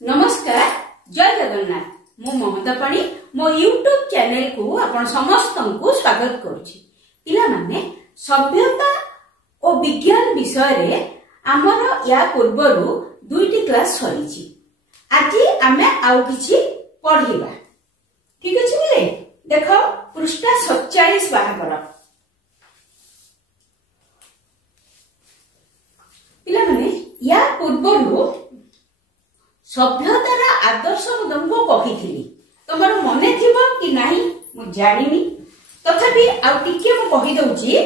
नमस्कार जय जगन्नाथ मु ममता पाणी मो यूट्यूब चैनल को आपण समस्त को स्वागत करुछि। पिला माने सभ्यता और विज्ञान विषय रे हमर या पूर्वरु दुईटी क्लास सरीछि। आज आमे आउ किछि पढिबा। ठीक अछि बिले देखो पृष्ठ 47 बाहर कर। पिला माने या पूर्वरु सभ्यतार आदर्श मु तुमको कही तुमर मने थिबो कि नाही मु जानिनी तथापि आउ टिके मु कहि दउची।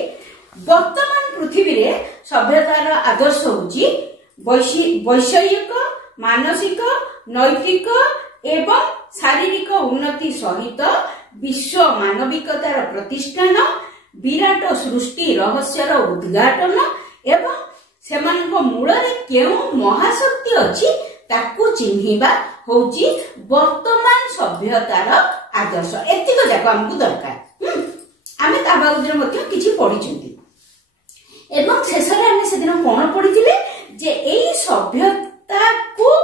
वर्तमान पृथ्वी रे सभ्यतार आदर्श होची वैषयिक मानसिक नैतिक एवं शारीरिक उन्नति सहित विश्व मानविकतार प्रतिष्ठान विराट सृष्टि रहस्यर उद्घाटन एवं सेमानक मूल रे केउ महाशक्ति अछि ताकू चिन्हिबा होची वर्तमान सभ्यतार आदर्श। एतिक जाक हमकु दरकार। आमे ता बाबदरे मध्ये किछि पढिचंती एवं शेषरे आमे सेदिन कोन पढिथिले जे एई सभ्यता को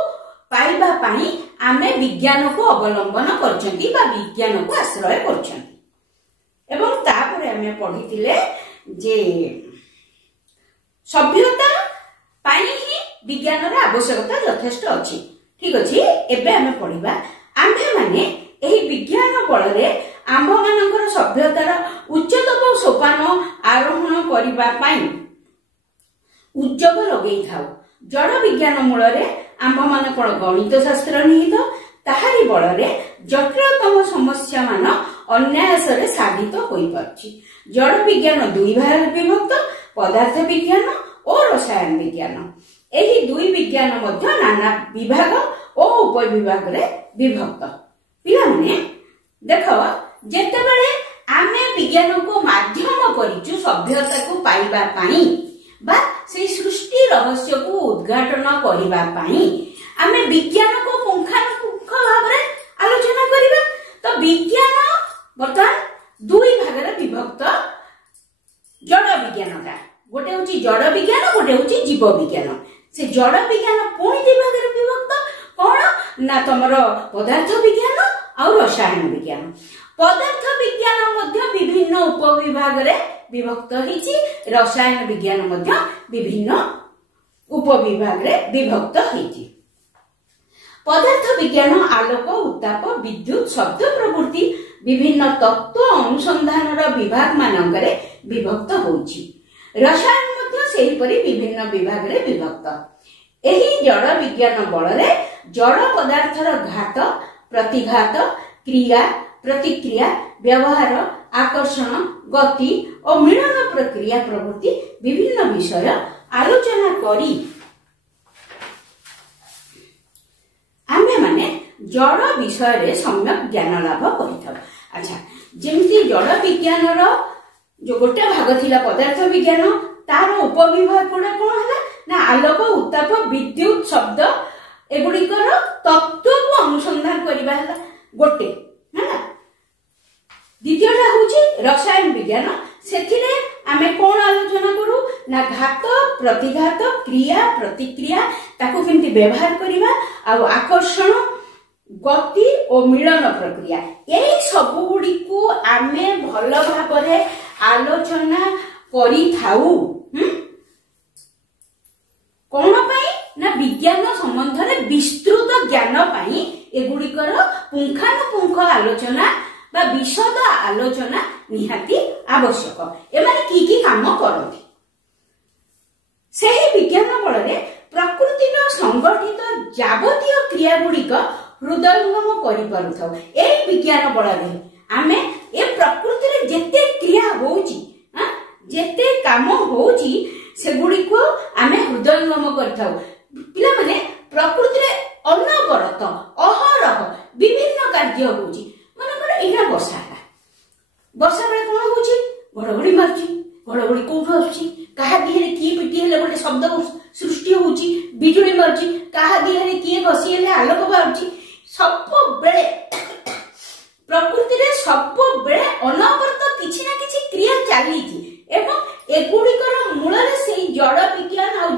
पाइबा पाई आमे विज्ञान को अवलंबन करचंती बा विज्ञान को आश्रय करचंती एवं तापरे आमे पढिथिले जे सभ्यता पाई ही विज्ञान रे आवश्यकता यथेष्ट अछि। ठीक अछि एबे आमे पढिबा आम्भे माने एही विज्ञान बल रे आम्भ मानकर सभ्यतार उच्चतम सोपान आरोहण करिबा पाई उद्योग लगेई थाउ। जड़ विज्ञान मूल रे आम्भ मान कोन गणित शास्त्र निहित ताहारी बल रे जटिलतम समस्या मान अन्यास रे साधित होई परछि। जड़ विज्ञान दुई भाग विभक्त पदार्थ विज्ञान और रसायन विज्ञान। एही दुई विज्ञान मध्य नाना विभाग और उपविभाग रे विभक्त। पिला माने देखो जेतेबेले आमे विज्ञान को माध्यम करिचु सभ्यता को पाइबा पाई बा से सृष्टि रहस्य को उद्घाटन करिबा पाई आमे विज्ञान को पुंखानुपुंख भाव रे आलोचना करिबा। तो विज्ञान बर्तमान दुई भाग रे विभक्त। जड़ विज्ञान का गोटे होची जड़ विज्ञान गोटे होची जीव विज्ञान। से जड़ विज्ञान पुणी दि भाग रे विभक्त कोन ना तमरो पदार्थ विज्ञान और रसायन विज्ञान। पदार्थ विज्ञान मध्य विभिन्न उपविभाग रे विभक्त हिची रसायन विज्ञान मध्य विभिन्न उपविभाग रे विभक्त हिची। पदार्थ विज्ञान आलोक उत्ताप विद्युत शब्द प्रवृत्ति विभिन्न तत्व अनुसंधान विभाग मानकरे विभक्त होची। रसायन मध्य सेही परि विभिन्न विभाग रे विभक्त। एही जड़ विज्ञान बल रे जड़ पदार्थर घात प्रतिघात क्रिया प्रतिक्रिया व्यवहार आकर्षण गति और मिलन प्रक्रिया प्रवृत्ति विभिन्न विषय आलोचना करी आमे माने जड़ विषय रे सम्यक ज्ञान लाभ करिथाउ। अच्छा जेमती जड़ विज्ञान रो जो गोटे भाग थिला पदार्थ विज्ञान तार उपविभाग गुड़ा कौन है ना आलोक उत्ताप विद्युत शब्द एगुड़िकर तत्व को अनुसंधान करबा है गोटे है ना। द्वितीयटा होची रसायन विज्ञान सेथिरे आमे कोन आलोचना करू ना घात प्रतिघात क्रिया प्रतिक्रिया ताको केमती व्यवहार करबा आ आकर्षण गति और मिलन प्रक्रिया यही सब गुडी को आमे भल भाबरे आलोचना करी थाउ। कोन पाई ना विज्ञान संबंध रे विस्तृत ज्ञान पाई एगुड़िकर पुंखानुपुंख आलोचना बा विशद आलोचना निहाती आवश्यक। एमाने की काम करथि सेही विज्ञान बल रे प्रकृतिर संगठित जावतीय क्रिया गुड़िक हृदयंगम करि पारुथाउ। ए विज्ञान बल रे आमे ए प्रकृति रे जेते क्रिया होउची जेते काम होउची सेगुडी को आमे हृदयंगम करथाउ। पिला माने प्रकृति रे अनवरत अहरह विभिन्न कार्य होउची। मन कर इना वर्षा वर्षा बेले कोन होउची घड़घड़ी मारची घड़घड़ी कोठो आछी काहा दिहरे की पिटी हेले गोटे शब्द सृष्टि होउची बिजुली मारची काहा दिहरे की बसी हेले आलोक बारची सब बेले प्रकृति रे सब बेले अनवरत किछि ना किछि क्रिया चालीची एवं एगुड़िकर मूल रे सेही जड़ विज्ञान आ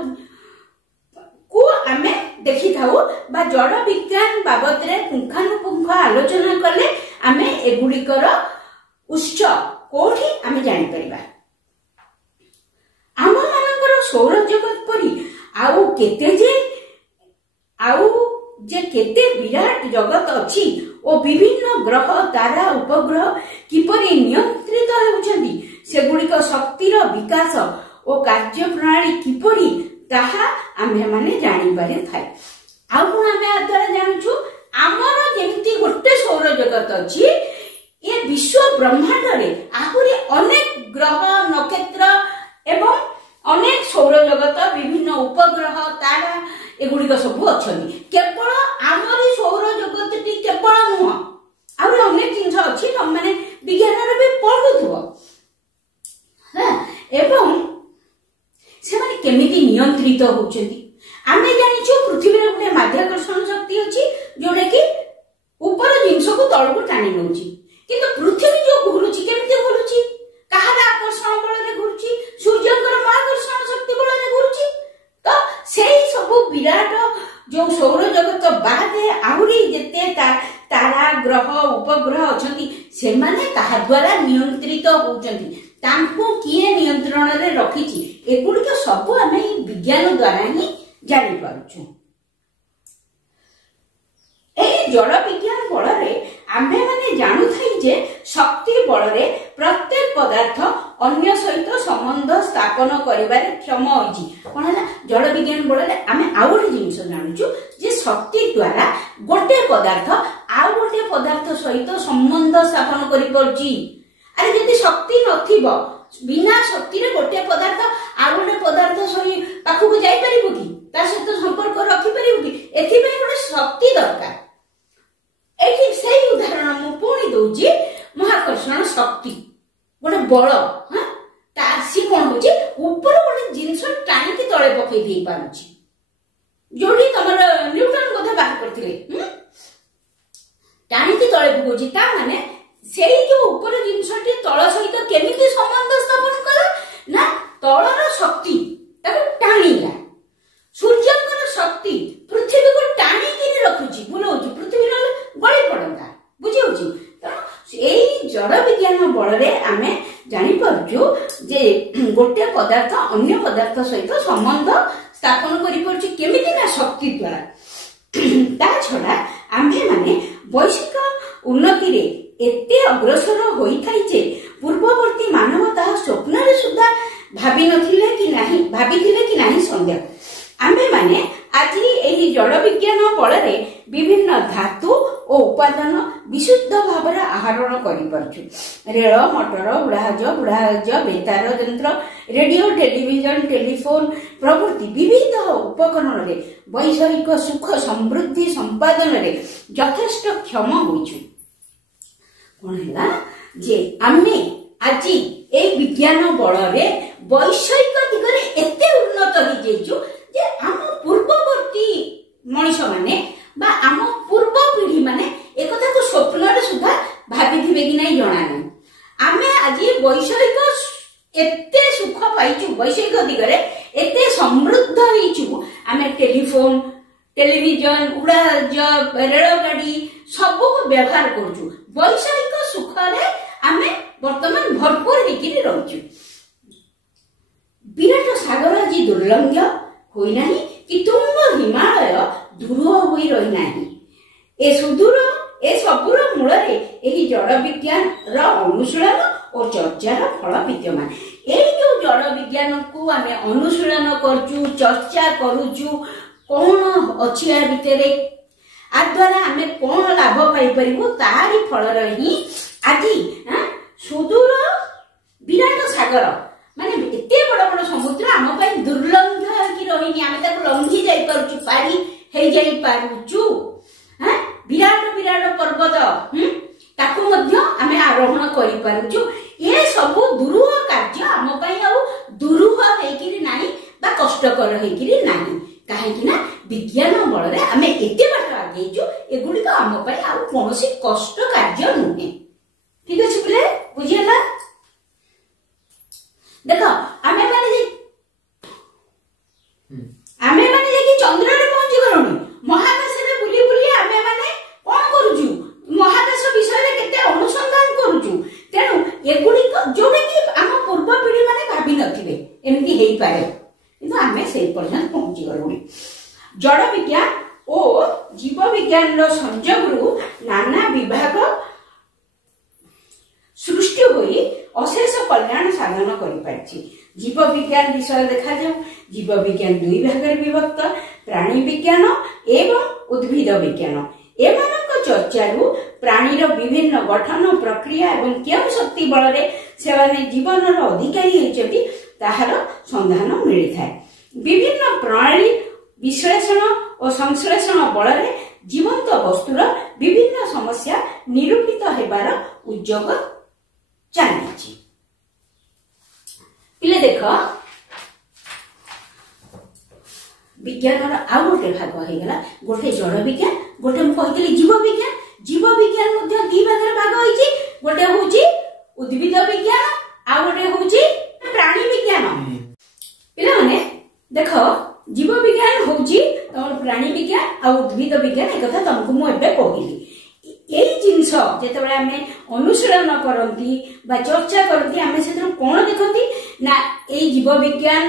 को आमे देखि थाउ बा जड़ विज्ञान बाबद रे पुंखानुपुंख आलोचना कले आमे एगुड़िकर उच्च कोठी आमे जानि परिबा। आम मानकर सौर जगत परी आउ केते विराट जगत अछि ओ विभिन्न ग्रह तारा उपग्रह किपरि नियंत्रित होउछन्ति सेगुड़िक शक्तिर विकास ओ कार्य प्रणाली किपरि ताहा आमे माने जानि पारि थाए। आउ कोन आमे आद्वारा जानुछु आमर जेमति गोटे सौर जगत अछि ए विश्व ब्रह्मांड रे आहुरी अनेक ग्रह नक्षत्र एवं अनेक सौर जगत विभिन्न उपग्रह तारा एगुड़िक सब अच्छी केवल आमरी सौर जगत टी केवल नुह आहुरी अनेक जिन अच्छी मैंने विज्ञान भी पढ़ुव एवं से माने केमिति नियंत्रित होउछन्ति आमे जानिछु पृथ्वी रे गोटे माध्याकर्षण शक्ति अछि जोडे कि ऊपर जिंस को तळ को टाणी नउछि किंतु पृथ्वी जो घुरुछि केमिति घुरुछि काहर आकर्षण बल रे घुरुछि सूर्यकर महाकर्षण शक्ति बल रे घुरुछि तो सेही सब विराट जो सौर जगत बादे आहुरी जेते तारा ग्रह उपग्रह अछन्ति से माने काहा द्वारा नियंत्रित होउछन्ति तांको किए नियंत्रण रे रखिछि एगुड़िक सब आमे विज्ञान द्वारा ही जानि पारुछु। एही जड़ विज्ञान बल रे आमे माने जानु थाई जे शक्ति बल रे प्रत्येक पदार्थ अन्य सहित संबंध स्थापन करिबारे क्षम होइछि कोन हला जड़ विज्ञान बल रे आमे आउर जिंस जानुछु जे शक्ति द्वारा गोटे पदार्थ आ गोटे पदार्थ सहित संबंध स्थापन करि परछि। अरे यदि शक्ति नथिबो बिना शक्ति रे गोटे पदार्थ आ गोटे पदार्थ सही पाखु को जाई परिबो कि तार सहित संपर्क रखि परिबो कि एथि पय गोटे शक्ति दरकार। एथि सेही उदाहरण मु पुणी दउछि महाकर्षण शक्ति गोटे बल हां तार सी कोन होछि ऊपर गोटे जिंस टाणी के तळे पकई देई पारुछि जोडी तमर न्यूटन कथा बात करथिले टाणी के तळे पकोछि ता माने सेही जो ऊपर जिनसटी तळ सहित केमिति संबंध स्थापन कला ना तळर शक्ति ताको टाणीला सूर्यकर शक्ति पृथ्वी को टाणी किनि रखुची बुलौची पृथ्वी न गळी पडंता बुझी होची त एई जड़ विज्ञान बल रे आमे जानि परजु जे गोटे पदार्थ अन्य पदार्थ सहित संबंध स्थापन करि परची केमिति ना शक्ति द्वारा ता छडा आमे माने वैश्विक उन्नति रे एते अग्रसर होई थाई जे पूर्ववर्ती मानवता स्वप्न रे सुद्धा भाबी थिले कि नाही संदेह। आमे माने आज एही जड़ विज्ञान बल रे विभिन्न धातु और उपादान विशुद्ध भाव रे आहरण करि परछु। रेल मोटर उड़ाज बेतार यंत्र रेडियो टेलीविजन टेलीफोन प्रभृति विविध उपकरण रे वैषयिक सुख समृद्धि संपादन रे यथेष्ट क्षम होइछु। कोन हला जे आमे आज ए विज्ञान बल रे वैषयिक दिगरे एते उन्नत हो जेजु जे आम पूर्ववर्ती मनुष्य माने बा आम पूर्व पीढ़ी माने एकथा को स्वप्न रे सुद्धा भाबी थिबे कि नै जणा नै। आमे आज वैषयिक एते सुख पाइछु वैषयिक दिगरे एते समृद्ध होइछु आमे टेलीफोन टेलीविजन उड़ाज रेल गाड़ी सब को व्यवहार करछु वैषयिक सुख रे आमे वर्तमान भरपूर हेकिरि रहछु। विराट सागर जी दुर्लंघ्य होई नाही कि तुंग हिमालय दूर होई रही नाही ए सुदूर ए सबुर मूल रे एही जड़ विज्ञान र अनुशीलन और चर्चार फल विद्यमान। एही जो जड़ विज्ञान को आमे अनुशीलन करछु चर्चा करूछु कोन अछि आ भितरे आ द्वारा आमे कोन लाभ पाई परिबो तारी फल रही आज सुदूर विराट सागर माने एते बड़ बड़ समुद्र आम पई दुर्लंघ्य कि रहिनी आमे ताको लंघी जाई परछु पारी हे जाई पारुछु विराट विराट पर्वत ताको मध्य आमे आरोहण करि पारुछु। ए सब दुरूह कार्य आम पई आ दुरूह हेकिरि नाही बा कष्टकर हेकिरि नाही काहेकि ना विज्ञान बल रे आमे एते बाट आगेछु एगुडी आम पई आ कोनोसी कष्ट कार्य नुहे। ठीक अछि पिले बुझियला देखो आमे माने जे कि ଚନ୍ଦ୍ରରେ ପହଞ୍ଚି ଗଲୁଣି, ମହାକାଶରେ ବୁଲି ବୁଲି ଆମେ ମାନେ କଣ କରୁଛୁ, ମହାକାଶ ବିଷୟରେ କେତେ ଅନୁସନ୍ଧାନ କରୁଛୁ। ତେଣୁ ଏଗୁଡିକ ଯୋଉଟାକି ଆମ ପୂର୍ବ ପିଢି ମାନେ ଭାବି ନଥିବେ ଏମିତି ହେଇପାରେ, କିନ୍ତୁ ଆମେ ସେଇ ପର୍ଯ୍ୟନ୍ତ ପହଞ୍ଚି ଗଲୁଣି। ଜଡ଼ ବିଜ୍ଞାନ ଓ ଜୀବ ବିଜ୍ଞାନର ସଂଯୋଗରୁ ନାନା ବିଭାଗ ସୃଷ୍ଟି ହୋଇ ଅଶେଷ କଲ୍ୟାଣ ସାଧନ କରିପାରିଛି। ଜୀବ ବିଜ୍ଞାନ ବିଷୟ ଦେଖାଯାଉ। ଜୀବ ବିଜ୍ଞାନ ଦୁଇ ଭାଗରେ ବିଭକ୍ତ, ପ୍ରାଣୀ ବିଜ୍ଞାନ ଏବଂ ଉଦ୍ଭିଦ ବିଜ୍ଞାନ। ଏମାନଙ୍କ ଚର୍ଚ୍ଚାରୁ ପ୍ରାଣୀର ବିଭିନ୍ନ ଗଠନ ପ୍ରକ୍ରିୟା ଏବଂ କେଉଁ ଶକ୍ତି ବଳରେ ସେମାନେ ଜୀବନର ଅଧିକାରୀ ହୋଇଛନ୍ତି ତାହାର ସନ୍ଧାନ ମିଳିଥାଏ। ବିଭିନ୍ନ ପ୍ରଣାଳୀ ବିଶ୍ଳେଷଣ ଓ ସଂଶ୍ଳେଷଣ ବଳରେ ଜୀବନ୍ତ ବସ୍ତୁର ବିଭିନ୍ନ ସମସ୍ୟା ନିରୂପିତ ହେବାର ଉଦ୍ୟୋଗ ଚାଲିଛି। ପିଲେ ଦେଖ, ବିଜ୍ଞାନର ଆଉ ଗୋଟେ ଭାଗ ହେଇଗଲା, ଗୋଟେ ଜଡ଼ ବିଜ୍ଞାନ, ଗୋଟେ ମୁଁ କହିଥିଲି ଜୀବ ବିଜ୍ଞାନ। ଜୀବ ବିଜ୍ଞାନ ମଧ୍ୟ ଦି ଭାଗରେ ଭାଗ ହେଇଛି, ଗୋଟେ ହଉଛି ଉଦ୍ଭିଦ ବିଜ୍ଞାନ ଆଉ ଗୋଟେ ହଉଛି ପ୍ରାଣୀ ବିଜ୍ଞାନ। ପିଲାମାନେ ଦେଖ, ଜୀବ ବିଜ୍ଞାନ ହଉଛି ତମର ପ୍ରାଣୀ ବିଜ୍ଞାନ ଆଉ ଉଦ୍ଭିଦ ବିଜ୍ଞାନ, ଏକଥା ତମକୁ ମୁଁ ଏବେ କହିଲି। ଏଇ ଜିନିଷ ଯେତେବେଳେ ଆମେ ଅନୁଶୀଳନ କରନ୍ତି ବା ଚର୍ଚ୍ଚା କରନ୍ତି, ଆମେ ସେଥିରୁ କଣ ଦେଖନ୍ତି ନା ଏଇ ଜୀବ ବିଜ୍ଞାନ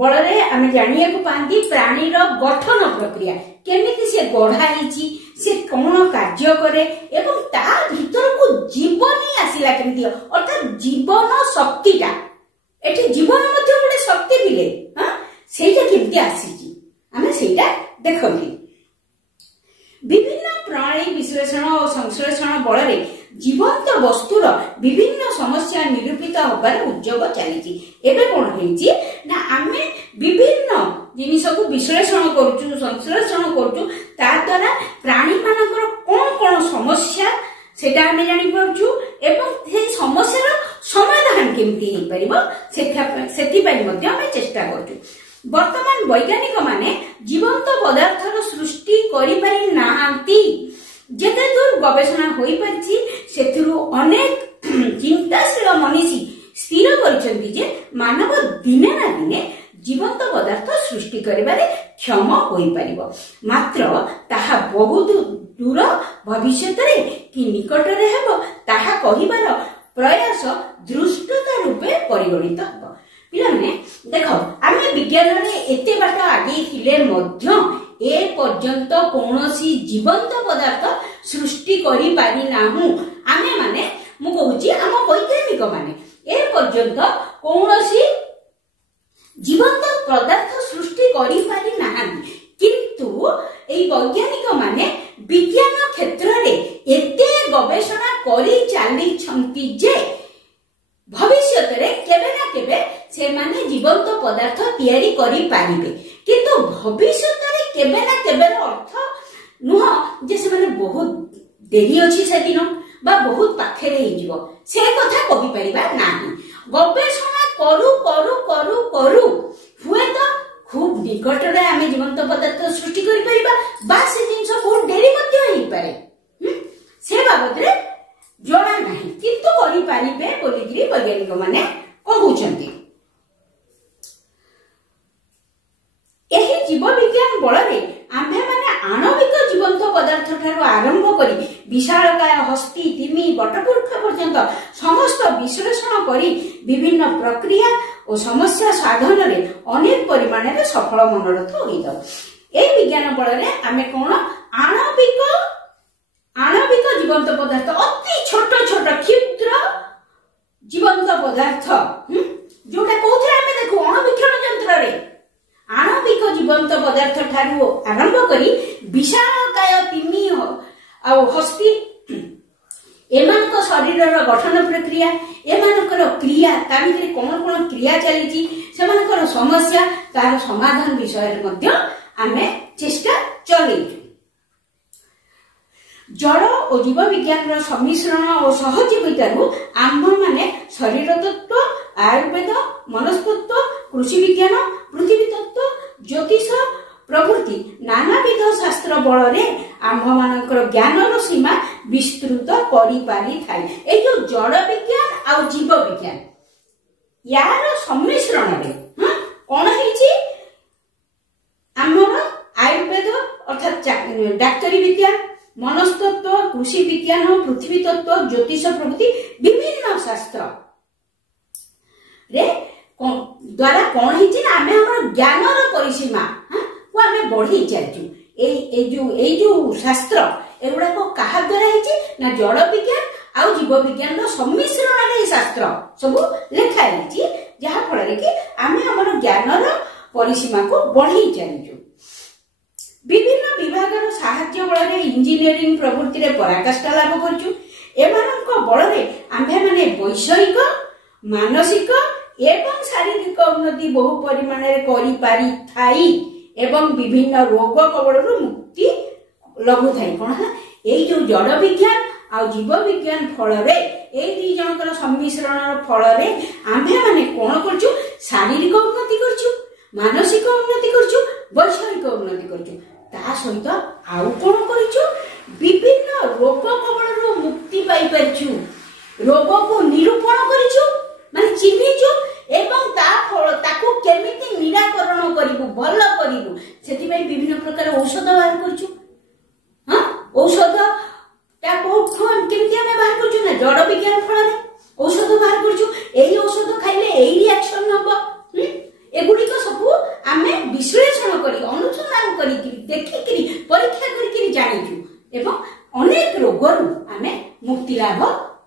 ବଳରେ ଆମେ ଜାଣିବାକୁ ପାଆନ୍ତି ପ୍ରାଣୀର ଗଠନ ପ୍ରକ୍ରିୟା, କେମିତି ସେ ଗଢା ହେଇଛି, ସେ କଣ କାର୍ଯ୍ୟ କରେ ଏବଂ ତା ଭିତରକୁ ଜୀବନୀ ଆସିଲା କେମିତି, ଅର୍ଥାତ୍ ଜୀବନ ଶକ୍ତିଟା, ଏଠି ଜୀବନ ମଧ୍ୟ ଗୋଟେ ଶକ୍ତି ବିଲେ, ସେଇଟା କେମିତି ଆସିଛି ଆମେ ସେଇଟା ଦେଖନ୍ତି। ବିଭିନ୍ନ ପ୍ରଣାଳୀ ବିଶ୍ଳେଷଣ ଓ ସଂଶ୍ଳେଷଣ ବଳରେ ଜୀବନ୍ତ ବସ୍ତୁର ବିଭିନ୍ନ ସମସ୍ୟା ନିରୂପିତ ହେବାର ଉଦ୍ୟୋଗ ଚାଲିଛି। ଏବେ କଣ ହେଇଛି ନା ଆମେ ବିଭିନ୍ନ ଜିନିଷକୁ ବିଶ୍ଳେଷଣ କରୁଛୁ, ସଂଶ୍ଳେଷଣ କରୁଛୁ, ତା ଦ୍ୱାରା ପ୍ରାଣୀ ମାନଙ୍କର କଣ କଣ ସମସ୍ୟା ସେଟା ଆମେ ଜାଣିପାରୁଛୁ ଏବଂ ସେଇ ସମସ୍ୟାର ସମାଧାନ କେମିତି ହେଇପାରିବ ସେଥିପାଇଁ ମଧ୍ୟ ଆମେ ଚେଷ୍ଟା କରୁଛୁ। ବର୍ତ୍ତମାନ ବୈଜ୍ଞାନିକ ମାନେ ଜୀବନ୍ତ ପଦାର୍ଥର ସୃଷ୍ଟି କରିପାରି ନାହାନ୍ତି। ଯେତେ ଦୂର ଗବେଷଣା ହୋଇପାରିଛି ସେଥିରୁ ଅନେକ ଚିନ୍ତାଶୀଳ ମନୀଷୀ ସ୍ଥିର କରିଛନ୍ତି ଯେ ମାନବ ଦିନେ ନା ଦିନେ ଜୀବନ୍ତ ପଦାର୍ଥ ସୃଷ୍ଟି କରିବାରେ କ୍ଷମ ହୋଇପାରିବ, ମାତ୍ର ତାହା ବହୁତ ଦୂର ଭବିଷ୍ୟତରେ କି ନିକଟରେ ହେବ ତାହା କହିବାର ପ୍ରୟାସ ଦୃଷ୍ଟତା ରୂପେ ପରିଗଣିତ ହେବ। ପିଲାମାନେ ଦେଖ, ଆମେ ବିଜ୍ଞାନରେ ଏତେ ବାଟ ଆଗେଇ ଥିଲେ ମଧ୍ୟ ଏ ପର୍ଯ୍ୟନ୍ତ କୌଣସି ଜୀବନ୍ତ ପଦାର୍ଥ ସୃଷ୍ଟି କରିପାରି ନାହୁଁ। ଆମେ ମାନେ, ମୁଁ କହୁଛି ଆମ ବୈଜ୍ଞାନିକ ମାନେ ଏ ପର୍ଯ୍ୟନ୍ତ କୌଣସି ଜୀବନ୍ତ ପଦାର୍ଥ ସୃଷ୍ଟି କରିପାରି ନାହାନ୍ତି, କିନ୍ତୁ ଏଇ ବୈଜ୍ଞାନିକ ମାନେ ବିଜ୍ଞାନ କ୍ଷେତ୍ରରେ ଏତେ ଗବେଷଣା କରି ଚାଲିଛନ୍ତି ଯେ ଭବିଷ୍ୟତରେ କେବେ ନା କେବେ ସେମାନେ ଜୀବନ୍ତ ପଦାର୍ଥ ତିଆରି କରିପାରିବେ। କିନ୍ତୁ ଭବିଷ୍ୟତରେ କେବେ ନା କେବେର ଅର୍ଥ ନୁହଁ ଯେ ସେମାନେ ବହୁତ ଡେରି ଅଛି ସେଦିନ ବା ବହୁତ ପାଖରେ ହେଇଯିବ, ସେ କଥା କହିପାରିବା ନାହିଁ। ଗବେଷଣା କରୁ କରୁ କରୁ କରୁ ହୁଏତ ଖୁବ ନିକଟରେ ଆମେ ଜୀବନ୍ତ ପଦାର୍ଥ ସୃଷ୍ଟି କରିପାରିବା ବା ସେ ଜିନିଷ ବହୁତ ଡେରି ମଧ୍ୟ ହେଇପାରେ, ସେ ବାବଦରେ ଜଣା ନାହିଁ, କିନ୍ତୁ କରିପାରିବେ ବୋଲିକିରି ବୈଜ୍ଞାନିକ ମାନେ କହୁଛନ୍ତି। ଏହି ଜୀବ ବିଜ୍ଞାନ ବଳରେ ଆମ୍ଭେମାନେ ଆଣବିକ ଜୀବନ୍ତ ପଦାର୍ଥ ଠାରୁ ଆରମ୍ଭ କରି ବିଶାଳକାୟ ହସ୍ତୀ, ତିମି, ବଟବୃକ୍ଷ ପର୍ଯ୍ୟନ୍ତ ସମସ୍ତ ବିଶ୍ଳେଷଣ କରି ବିଭିନ୍ନ ପ୍ରକ୍ରିୟା ଓ ସମସ୍ୟା ସାଧନରେ ଅନେକ ପରିମାଣରେ ସଫଳ ମନୋରଥ ହୋଇଥାଉ। ଏହି ବିଜ୍ଞାନ ବଳରେ ଆମେ କଣ ଆଣବିକ ଜୀବନ୍ତ ପଦାର୍ଥ, ଅତି ଛୋଟ ଛୋଟ କ୍ଷୁଦ୍ର ଜୀବନ୍ତ ପଦାର୍ଥ, ଯୋଉଟା କୋଉଥିରେ ଆମେ ଦେଖୁ ଅଣୁବୀକ୍ଷଣ ଯନ୍ତ୍ରରେ, ଆଣବିକ ଜୀବନ୍ତ ପଦାର୍ଥ ଠାରୁ ଆରମ୍ଭ କରି ବିଶାଳକାୟ ତିମି ଆଉ ହସ୍ତୀ, ଏମାନଙ୍କ ଶରୀରର ଗଠନ ପ୍ରକ୍ରିୟା, ଏମାନଙ୍କର କ୍ରିୟା, ତା ଭିତରେ କଣ କଣ କ୍ରିୟା ଚାଲିଛି, ସେମାନଙ୍କର ସମସ୍ୟା, ତାର ସମାଧାନ ବିଷୟରେ ମଧ୍ୟ ଆମେ ଚେଷ୍ଟା ଚଲେଇଛୁ। ଜଳ ଓ ଜୀବ ବିଜ୍ଞାନର ସମ୍ମିଶ୍ରଣ ଓ ସହଯୋଗିତାରୁ ଆମ୍ଭମାନେ ଶରୀର ତତ୍ତ୍ୱ, ଆୟୁର୍ବେଦ, ମନସ୍ତତ୍ତ୍ୱ, କୃଷି ବିଜ୍ଞାନ, ପୃଥିବୀ ତତ୍ତ୍ୱ, ଜ୍ୟୋତିଷ ପ୍ରଭୃତି ନାନାବିଧ ଶାସ୍ତ୍ର ବଳରେ ଆମ୍ଭମାନଙ୍କର ଜ୍ଞାନର ସୀମା ବିସ୍ତୃତ କରିପାରିଥାଏ। ଏଇ ଯୋଉ ଜଳ ବିଜ୍ଞାନ ଆଉ ଜୀବ ବିଜ୍ଞାନ, ୟାର ସମ୍ମିଶ୍ରଣରେ କଣ ହେଇଛି, ଆମର डाक्तरी विज्ञान, मनस्तत्व, कृषि विज्ञान, पृथ्वी तत्व, ज्योतिष प्रभृति विभिन्न शास्त्र रे द्वारा कौन है ना आमे हमर ज्ञानर परिसीमा को आमे बढ़ी चलचु। ए जो शास्त्र एगुड़ा को कहा द्वारा है ना जड़ विज्ञान आउ जीव विज्ञान सम्मिश्रण रे शास्त्र सब लिखा है जहाँ फल कि आमे हमर ज्ञानर परिसीमा को बढ़ी चलचु। विभिन्न विभागर साहाय्य बल इंजीनियरिंग प्रवृत्ति रे पराकाष्ठा लाभ करचु। एमानक बल रे आम्भे माने वैषयिक, मानसिक एवं शारीरिक उन्नति बहु परिमाण रे करि पारि थाई एवं विभिन्न रोग कबलरू मुक्ति लघु थाई। कोन है एई जो जड़ विज्ञान आ जीव विज्ञान फल रे एई दी जनकर सम्मिश्रण फल रे आम्भे माने कोन करचु शारीरिक उन्नति करचु, मानसिक उन्नति करचु, वैषयिक उन्नति करचु। ता सहित आउ कोन करचु विभिन्न रोग कबलरू मुक्ति पाई परचु, रोग को निरूपण करचु माने चिन्हिचु एवं ता फल ताकू केमिति निराकरण करिवु भल करिवु सेति पई विभिन्न प्रकार औषध बाहर करचु। हां औषध ता कोठन केमिति हमें बाहर करचु ना जड़ विज्ञान फल रे औषध बाहर करचु। एई औषध खाइले एई रिएक्शन हबो एगुडी को सब आमे विश्लेषण करी अनुसंधान करी देखि करी परीक्षा करी जानिचु एवं अनेक रोगरु आमे मुक्ति लाभ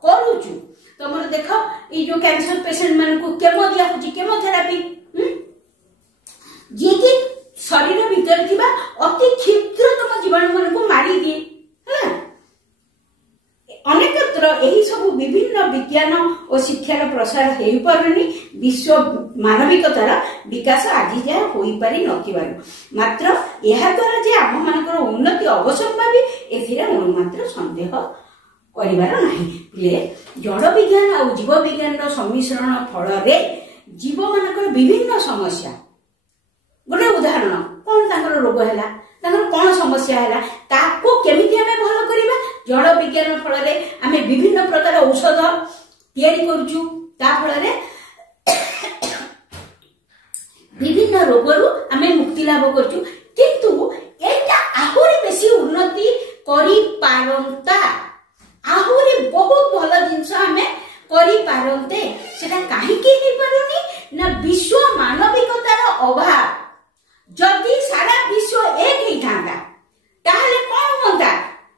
करूचु। तमर देख ये जो कैंसर पेशेंट मान को केमो दिया होची केमोथेरापी जे कि शरीर भीतर थिबा अति क्षुद्रतम जीवाणु मान को मारी दिए है। अनेकत्र एही सब विभिन्न विज्ञान और शिक्षार प्रसार हेई पारुनी विश्व मानविकतार विकास आज जाए होई पारि नथिबारु मात्र एहा द्वारा जे आम मानकर उन्नति अवसंभावी एथिरे मात्र संदेह करिवार नाही। प्ले जड़ विज्ञान और जीव विज्ञान सम्मिश्रण फल रे जीव मानकर विभिन्न समस्या गोटे उदाहरण कौन तांकर रोग हैला तांकर कौन समस्या हैला ताको केमिति हमें भल करिबा जड़ विज्ञान फल रे हमें विभिन्न प्रकार औषध तैयारी करचु ता फल रे विभिन्न रोगरु हमें मुक्ति लाभ करचु। किंतु एटा आहुरी बेसी उन्नति करि पारंता आहुरी बहुत भल जिनस हमें करि पारंते सेटा काहे कि नै पारुनी ना विश्व मानविकतार अभाव। जदि सारा विश्व एक ही थांता ताहले कोन होता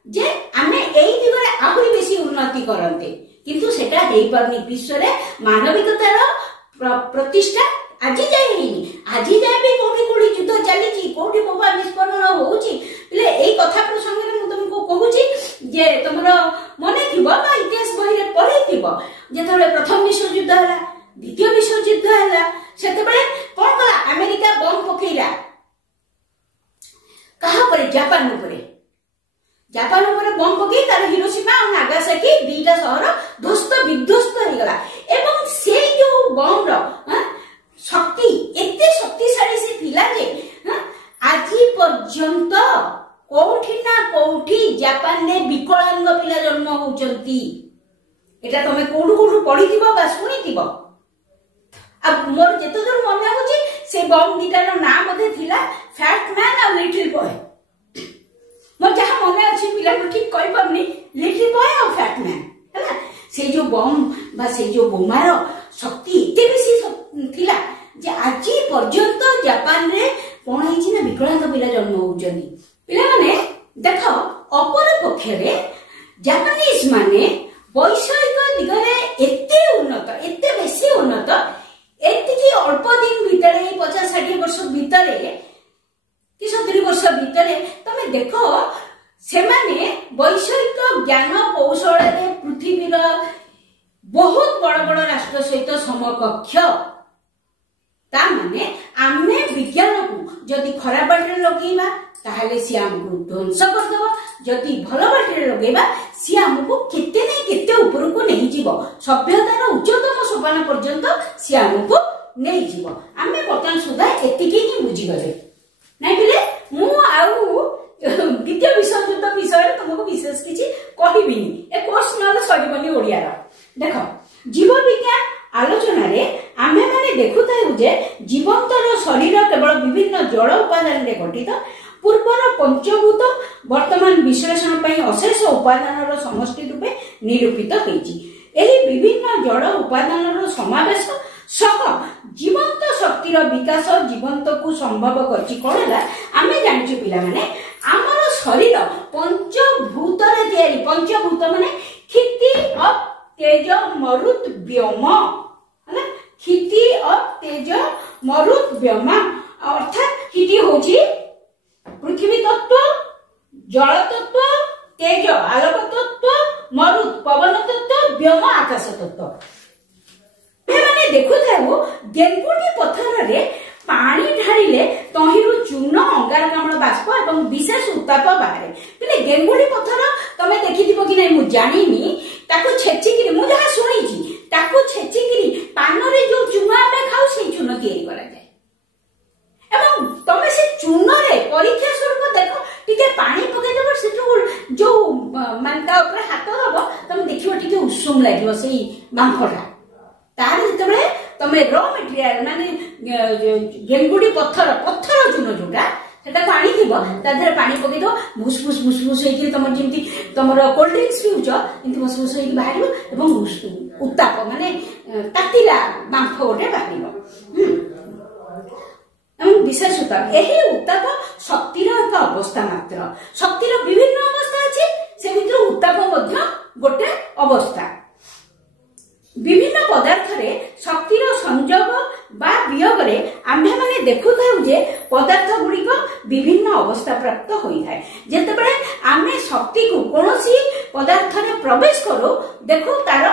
जे आमे एई दिगरे आहुरी बेसी उन्नति करंते किंतु सेटा हेई पारुनी। विश्व रे मानविकतार प्रतिष्ठा आज जाए ही आज जाए भी कोठी युद्ध चली कोठी बोबा विस्फोरण होउची ले एई कथा प्रसंग रे मु तुमको कहूची जे तुमरो मने थिबो बा इतिहास बही रे पढी थिबो जेतबे प्रथम विश्व युद्ध हला द्वितीय विश्व युद्ध हला सेतबे कोन कला अमेरिका बम पकेइला कहा पर जापान ऊपर बम पकई तार हिरोशिमा और नागासाकी दुईटा शहर ध्वस्त विध्वस्त हो गला एवं से जो बम रो शक्ति एते शक्तिशाली से थिला जे आज पर्यंत कोठी ना कोठी जापान ने विकलांग पिला जन्म होचंती। एटा तमे कोठू पढिथिबो बा सुनिथिबो। अब मोर जेतो दूर मन होची से बम दीटार नाम मध्ये थिला फैट मैन और लिटिल बॉय। मोर जहा मन अछि पिला को ठीक कहि परनी लिटिल बॉय और फैट मैन हैला से जो बम बा से जो बोमार शक्ति एते बेसी थिला जे आज पर्यंत जापान रे कोन हिची ना विकलांग पिला जन्म होचंती। पिला माने देखो अपर पक्ष रे जापानीज माने वैषयिक दिगरे एते उन्नत एते बेसी उन्नत एते कि अल्प दिन भितरे 50-60 वर्ष भितरे कि 70 वर्ष भितरे तमे देखो से माने वैषयिक ज्ञान कौशल रे पृथ्वीर बहुत बड़ बड़ राष्ट्र सहित समकक्ष। ता माने आमे विज्ञान को जदि खराब बाटे लगेबा ताहले सी हमको ध्वंस कर देबो जदि भल बाटे लगेबा सी हमको केते नै केते ऊपर को नहीं जीवो सभ्यतार उच्चतम सोपान पर्यंत सी हमको नहीं जीवो। आमे बर्तमान सुधा एतिकी ही बुझी गले नै बिले मु आउ द्वितीय विश्व युद्ध विषय तुमको विशेष किछि कहिबिनी ए कोर्स न सरीबनी ओडिया रा। देखो जीव विज्ञान आलोचना रे आमे माने देखुताउ जे जीवंतर शरीर केवल विभिन्न जड़ उपादान रे गठित ପୂର୍ବର ପଞ୍ଚଭୂତ ବର୍ତ୍ତମାନ ବିଶ୍ଳେଷଣ ପାଇଁ ଅଶେଷ ଉପାଦାନର ସମଷ୍ଟି ରୂପେ ନିରୂପିତ ହୋଇଛି। ଏହି ବିଭିନ୍ନ ଜଡ଼ ଉପାଦାନର ସମାବେଶ ସହ ଜୀବନ୍ତ ଶକ୍ତିର ବିକାଶ ଜୀବନ୍ତକୁ ସମ୍ଭବ କରିଛି। କଣ ହେଲା ଆମେ ଜାଣିଛୁ ପିଲାମାନେ, ଆମର ଶରୀର ପଞ୍ଚଭୂତରେ ତିଆରି। ପଞ୍ଚଭୂତ ମାନେ କ୍ଷିତି ଅପ୍ ତେଜ ମରୁତ ବ୍ୟୋମ ହେଲା। କ୍ଷିତି ଅପ୍ ତେଜ ମରୁତ ବ୍ୟୋମ ଅର୍ଥାৎ କ୍ଷିତି ହଉଛି ପୃଥିବୀ ତତ୍ତ୍ୱ, ଜଳ ତତ୍ତ୍ୱ, ତେଜ ଆଲୋକ ତତ୍ତ୍ୱ, ମରୁତ ପବନ ତତ୍ତ୍ୱ, ବ୍ୟୋମ ଆକାଶ ତତ୍ତ୍ୱ। ମାନେ ଦେଖୁଥାଉ ଗେଙ୍ଗୁଟି ପଥରରେ ପାଣି ଢାଳିଲେ ତହିଁରୁ ଚୂନ ଅଙ୍ଗାରକାମ୍ଳ ବାଷ୍ପ ଏବଂ ବିଶେଷ ଉତ୍ତାପ ବାହାରେ। ମାନେ ଗେଙ୍ଗୁଟି ପଥର ତମେ ଦେଖିଥିବ କି ନାଇଁ ମୁଁ ଜାଣିନି, ତାକୁ ଛେଚିକିରି ମୁଁ ଯାହା ଶୁଣିଛି ତାକୁ ଛେଚିକିରି ପାନରେ ଯୋଉ ଚୂନ ଆମେ ଖାଉ ସେଇ ଚୂନ ତିଆରି କରାଯାଏ। ଏବଂ ତମେ ସେ ଚୂନରେ ପରୀକ୍ଷା ସ୍ୱରୂପ ଦେଖ ଟିକେ ପାଣି ପକେଇଦବ, ସେଠୁ ଯୋଉ ମାନେ ତା ଉପରେ ହାତ ଦବ ତମେ ଦେଖିବ ଟିକେ ଉଷୁମ ଲାଗିବ ସେଇ ବାମ୍ଫଟା। ତାର ଯେତେବେଳେ ତମେ ର ମେଟେରିଆଲ ମାନେ ଗେଙ୍ଗୁଟି ପଥର ଚୂନ ଯୋଉଟା ସେଟାକୁ ଆଣିଥିବ, ତା ଦେହରେ ପାଣି ପକେଇଦବ, ଭୁସ୍ ଭୁସ୍ ଭୁସ୍ ଭୁସ୍ ହେଇକି ତମର ଯେମିତି ତମର କୋଲ୍ଡ ଡ୍ରିଙ୍କସ ପିଉଛ ଏମିତି ଭୁସ୍ ଭୁସ୍ ହେଇକି ବାହାରିବ ଏବଂ ଉତ୍ତାପ ମାନେ ତାତିଲା ବାମ୍ଫ ଗୋଟେ ବାହାରିବ। ଏବଂ ବିଶେଷ ଉତ୍ତାପ, ଏହି ଉତ୍ତାପ ଶକ୍ତିର ଏକ ଅବସ୍ଥା ମାତ୍ର। ଶକ୍ତିର ବିଭିନ୍ନ ଅବସ୍ଥା ଅଛି, ସେ ଭିତରୁ ଉତ୍ତାପ ମଧ୍ୟ ଗୋଟେ ଅବସ୍ଥା। ବିଭିନ୍ନ ପଦାର୍ଥରେ ଶକ୍ତିର ସଂଯୋଗ ବା ବିয়োଗରେ ଆମ୍ଭେମାନେ ଦେଖୁଥାଉ ଯେ ପଦାର୍ଥ ଗୁଡିକ ବିଭିନ୍ନ ଅବସ୍ଥା ପ୍ରାପ୍ତ ହୋଇଥାଏ। ଯେତେବେଳେ ଆମେ ଶକ୍ତିକୁ କୌଣସି ପଦାର୍ଥରେ ପ୍ରବେଶ କରୁ ଦେଖୁ ତାର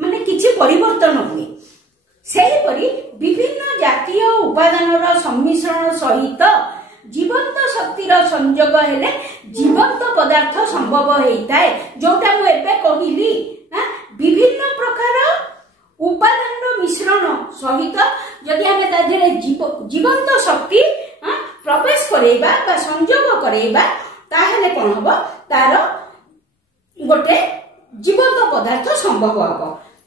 ମାନେ କିଛି ପରିବର୍ତ୍ତନ ହୁଏ। ସେହିପରି ବିଭିନ୍ନ ଜାତୀୟ ଉପାଦାନର ସମ୍ମିଶ୍ରଣ ସହିତ ଜୀବନ୍ତ ଶକ୍ତିର ସଂଯୋଗ ହେଲେ ଜୀବନ୍ତ ପଦାର୍ଥ ସମ୍ଭବ ହେଇଥାଏ। ଯୋଉଟା ମୁଁ ଏବେ କହିଲି, ବିଭିନ୍ନ ପ୍ରକାର ଉପାଦାନର ମିଶ୍ରଣ ସହିତ ଯଦି ଆମେ ତା ଦେହରେ ଜୀବନ୍ତ ଶକ୍ତି ପ୍ରବେଶ କରେଇବା ବା ସଂଯୋଗ କରେଇବା, ତାହେଲେ କଣ ହବ, ତାର ଗୋଟେ ଜୀବନ୍ତ ପଦାର୍ଥ ସମ୍ଭବ ହବ।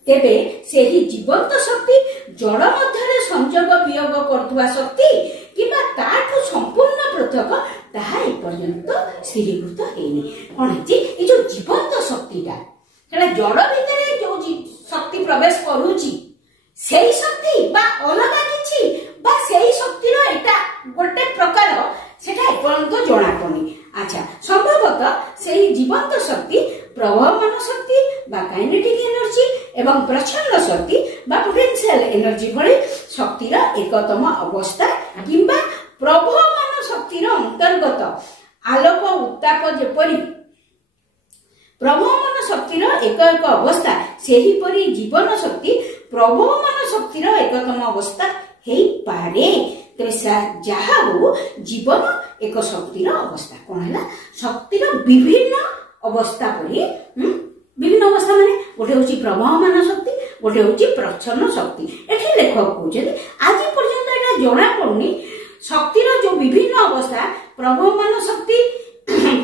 ତେବେ ସେହି ଜୀବନ୍ତ ଶକ୍ତି ଜଳ ମଧ୍ୟରେ ସଂଯୋଗ ବିয়োଗ କରୁଥିବା ଶକ୍ତି କିମ୍ବା ତାଠୁ ସମ୍ପୂର୍ଣ୍ଣ ପୃଥକ, ତାହା ଏପର୍ଯ୍ୟନ୍ତ ସ୍ଥିରୀକୃତ ହେଇନି। କଣ ହେଇଛି, ଏ ଯୋଉ ଜୀବନ୍ତ ଶକ୍ତିଟା ସେଟା ଜଳ ଭିତରେ ଯୋଉ ଶକ୍ତି ପ୍ରବେଶ କରୁଛି ସେଇ ଶକ୍ତି ବା ଅଲଗା କିଛି ବା ସେଇ ଶକ୍ତିର ଏଟା ଗୋଟେ ପ୍ରକାର, ସେଟା ଏପର୍ଯ୍ୟନ୍ତ ଜଣା ପଡୁନି। ଆଚ୍ଛା, ସମ୍ଭବତଃ ସେହି ଜୀବନ୍ତ ଶକ୍ତି ପ୍ରବହମାନ ଶକ୍ତି ବା କାଇନେଟିକ ଏନର୍ଜି ଏବଂ ପ୍ରଚ୍ଛନ୍ନ ଶକ୍ତି ବା ପୋଟେନ୍ସିଆଲ ଏନର୍ଜି ଭଳି ଶକ୍ତିର ଏକତମ ଅବସ୍ଥା କିମ୍ବା ପ୍ରବହମାନ ଶକ୍ତିର ଅନ୍ତର୍ଗତ। ଆଲୋକ ଉତ୍ତାପ ଯେପରି ପ୍ରବହମାନ ଶକ୍ତିର ଏକ ଅବସ୍ଥା, ସେହିପରି ଜୀବନ ଶକ୍ତି ପ୍ରବହମାନ ଶକ୍ତିର ଏକତମ ଅବସ୍ଥା ହେଇପାରେ। ତେବେ ଯାହା ହଉ ଜୀବନ ଏକ ଶକ୍ତିର ଅବସ୍ଥା। କଣ ହେଲା, ଶକ୍ତିର ବିଭିନ୍ନ ଅବସ୍ଥା ପରି ବିଭିନ୍ନ ଅବସ୍ଥା ମାନେ ଗୋଟେ ହଉଛି ପ୍ରବହମାନ ଶକ୍ତି, ଗୋଟେ ହଉଛି ପ୍ରଚ୍ଛନ୍ନ ଶକ୍ତି। ଏଠି ଲେଖକ କହୁଛନ୍ତି ଆଜି ପର୍ଯ୍ୟନ୍ତ ଏଟା ଜଣା ପଡୁନି ଶକ୍ତିର ଯୋଉ ବିଭିନ୍ନ ଅବସ୍ଥା, ପ୍ରବହମାନ ଶକ୍ତି,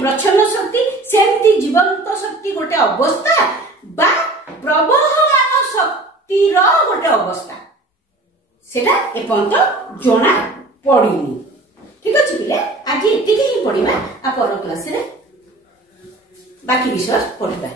ପ୍ରଚ୍ଛନ୍ନ ଶକ୍ତି, ସେମିତି ଜୀବନ୍ତ ଶକ୍ତି ଗୋଟେ ଅବସ୍ଥା ବା ପ୍ରବହମାନ ଶକ୍ତିର ଗୋଟେ ଅବସ୍ଥା, ସେଟା ଏପର୍ଯ୍ୟନ୍ତ ଜଣା ପଡିନି। ଠିକ ଅଛି ପିଲେ, ଆଜି ଏତିକି ହିଁ ପଢିବା। ଆଉ ପର କ୍ଲାସରେ ବାକି ବିଷୟ ପଢିବା।